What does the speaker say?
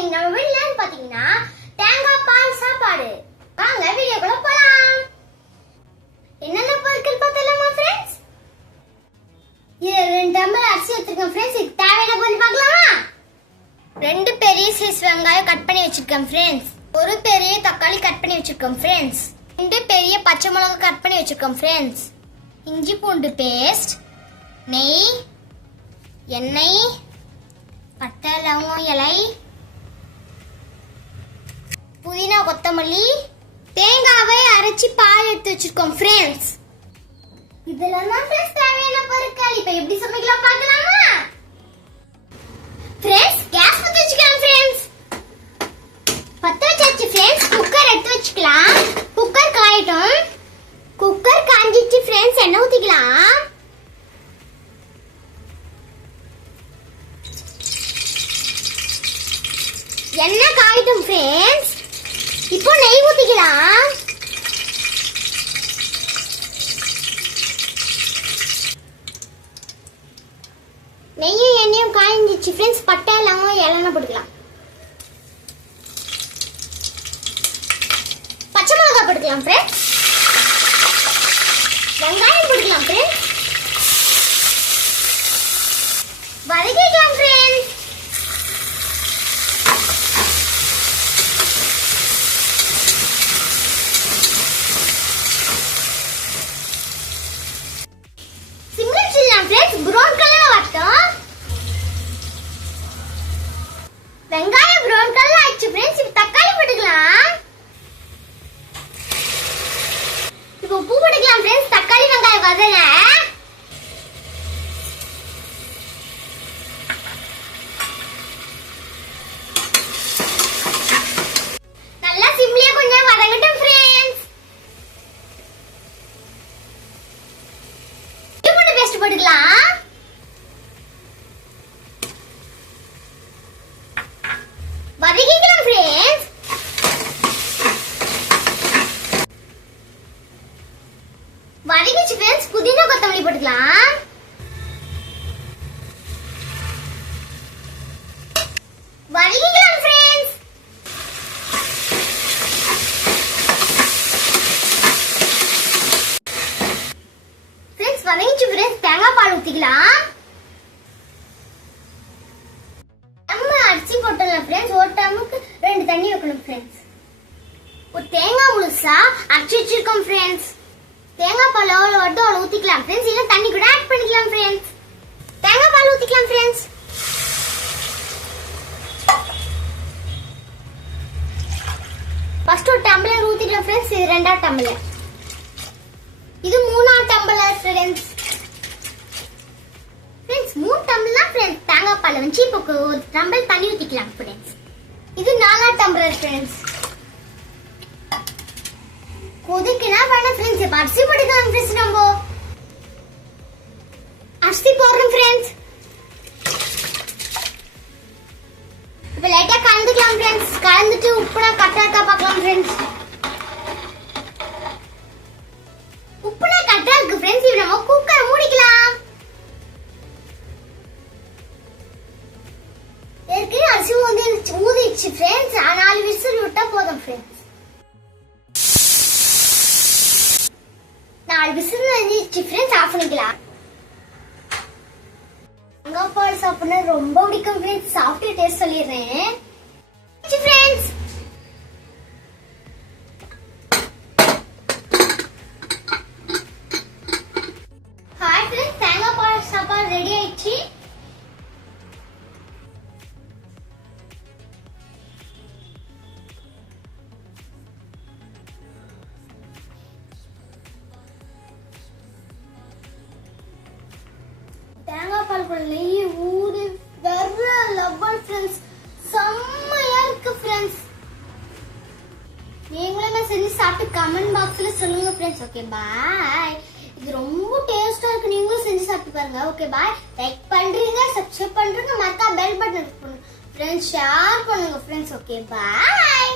இன்னைக்கு நம்ம வீட்லன்னு பாத்தீங்கன்னா தேங்காய் பால் சாப்பாடு. வாங்க வீடியோக்குள்ள போலாம். என்னென்ன பொருட்கள் பார்த்தலாமா ஃப்ரெண்ட்ஸ் இது ரெண்டு டம்ளர் அரிசி எடுத்துருக்கேன் ஃப்ரெண்ட்ஸ் இதுக்கு தேவையான பொருள் பார்க்கலாமா? ரெண்டு பெரிய சைஸ் வெங்காயம் கட் பண்ணி வச்சிருக்கேன் ஃப்ரெண்ட்ஸ் ஒரு பெரிய தக்காளி கட் பண்ணி வச்சிருக்கேன் ஃப்ரெண்ட்ஸ் ரெண்டு பெரிய பச்சை மிளகாய் கட் பண்ணி வச்சிருக்கேன் ஃப்ரெண்ட்ஸ் இஞ்சி பூண்டு பேஸ்ட் நெய் எண்ணெய் பட்டை லவங்கம் இலை புதினா கொத்தமல்லி தேங்காவை அரைச்சி பால் எடுத்து வச்சிருக்கோம் ஃப்ரெண்ட்ஸ் இதெல்லாம் தான் ஃப்ரெண்ட்ஸ் தேவையான பொருட்கள். இப்போ எப்படி சமைக்கலாம் பார்க்கலாமா? ஃப்ரெண்ட்ஸ் கேஸ் பற்ற வச்சுக்கலாம் ஃப்ரெண்ட்ஸ் பற்ற வச்சாச்சு ஃப்ரெண்ட்ஸ் குக்கர் எடுத்து வச்சுக்கலாம். குக்கர் காயட்டும். குக்கர் காஞ்சிச்சு ஃப்ரெண்ட்ஸ் எண்ணெய் ஊற்றிக்கலாம் எண்ணெய் காயிட்டும் ஃப்ரெண்ட்ஸ் இப்போ நெய் ஊத்திக்கலாம். நெய்யும் எண்ணெயும் காய்ஞ்சிச்சு ஃப்ரெண்ட்ஸ் பட்டை இல்லாமல் இலெண்ணெய் போட்டுக்கலாம். பச்சை மிளகாய் போட்டுக்கலாம் ஃப்ரெண்ட்ஸ் வெங்காயம் போட்டுக்கலாம் ஃப்ரெண்ட்ஸ் வதக்கிக்கலாம் ஃப்ரெண்ட்ஸ் சிங்கிள் சில்லாம் ஃப்ரெண்ட்ஸ் ப்ரௌன் கலர்ல வரட்டும் வெங்காயம் ப்ரௌன் கலர்ல ஆயிடுச்சு ஃப்ரெண்ட்ஸ் இப்போ தக்காளி போட்டுக்கலாம் பூ உப்பு போட்டுக்கலாம் ஃப்ரெண்ட்ஸ் தக்காளி வெங்காயம் வதங்க. நல்லா சிம்லியே கொஞ்சம் வதங்கட்டும் ஃப்ரெண்ட்ஸ் இஞ்சி பூண்டு பேஸ்ட் போட்டுக்கலாம் வதக்கிக்கலாம் ஃப்ரெண்ட்ஸ் வதக்கிச்சு ஃப்ரெண்ட்ஸ் புதினா கொத்தமல்லி போட்டுக்கலாம் வதக்கிக்கலாம் ஃப்ரெண்ட்ஸ் ஃப்ரெண்ட்ஸ் வதங்கிச்சு ஃப்ரெண்ட்ஸ் தேங்காய் பால் ஊற்றிக்கலாம் நம்ம அரிசி போட்டுடலாம் ஃப்ரெண்ட்ஸ் ஒரு டைமுக்கு ரெண்டு தண்ணி வைக்கணும் ஃப்ரெண்ட்ஸ் ஒரு தேங்காய் முழுசா அரைச்சி வச்சிருக்கோம் ஃப்ரெண்ட்ஸ் தேங்காய் பால் எவ்வளோ வருதோ அவ்வளோ ஊற்றிக்கலாம் ஃப்ரெண்ட்ஸ் இல்லை தண்ணி கூட ஆட் பண்ணிக்கலாம் ஃப்ரெண்ட்ஸ் தேங்காய் பால் ஊற்றிக்கலாம் ஃப்ரெண்ட்ஸ் ஃபர்ஸ்ட் ஒரு டம்ளர் ஊற்றிட்டோம் ஃப்ரெண்ட்ஸ் இது ரெண்டாவது டம்ளர் இது மூணாவது டம்ளர் ஃப்ரெண்ட்ஸ் ஃப்ரெண்ட்ஸ் மூணு டம்ளர் ஃப்ரெண்ட்ஸ் தேங்காய் பால் வச்சு இப்போ ஒரு டம்ளர் தண்ணி ஊற்றிக்கலாம் ஃப்ரெண்ட்ஸ் இது நாலாவது டம்ளர் ஃப்ரெண்ட்ஸ் கொதிக்கினா வேணாம் ஃப்ரெண்ட்ஸ் இப்போ அரிசி போட்டுக்கலாம் ஃப்ரெண்ட்ஸ் நம்ம அரிசி போடுறோம் ஃப்ரெண்ட்ஸ் இப்போ லைட்டாக கலந்துக்கலாம் ஃப்ரெண்ட்ஸ் கலந்துட்டு உப்புனா கரெக்டாக இருக்கா பார்க்கலாம் ஃப்ரெண்ட்ஸ் உப்புனா கரெக்டாக இருக்கு ஃப்ரெண்ட்ஸ் இப்போ நம்ம குக்கர் மூடிக்கலாம் ஏற்கனவே அரிசி வந்து ஊதிடுச்சு ஃப்ரெண்ட்ஸ் நாலு விசில் விட்டா போதும் ஃப்ரெண்ட்ஸ் டிஃப்ரென்ஸ் ஆஃப் பண்ணிக்கலாம் தேங்காய் பால் சாப்பிடணும் ரொம்ப பிடிக்கும் ஃப்ரெண்ட்ஸ் சாப்பிட்டு டேஸ்ட் சொல்லிடுறேன் ஃப்ரெண்ட்ஸ் தேங்காய் பால் கூட நெய் ஊறி ஃப்ரெண்ட்ஸ் செம்மையா இருக்கு ஃப்ரெண்ட்ஸ் நீங்களும் செஞ்சு சாப்பிட்டு கமெண்ட் பாக்ஸ்ல சொல்லுங்க ஃப்ரெண்ட்ஸ் ஓகே பாய் இது ரொம்ப டேஸ்டா இருக்கு. நீங்களும் செஞ்சு சாப்பிட்டு பாருங்க. ஓகே பாய் லைக் பண்றீங்க சப்ஸ்கிரைப் பண்றீங்க மறக்காம பெல் பட்டன் ஃப்ரெண்ட்ஸ் ஷேர் பண்ணுங்க. Friends okay bye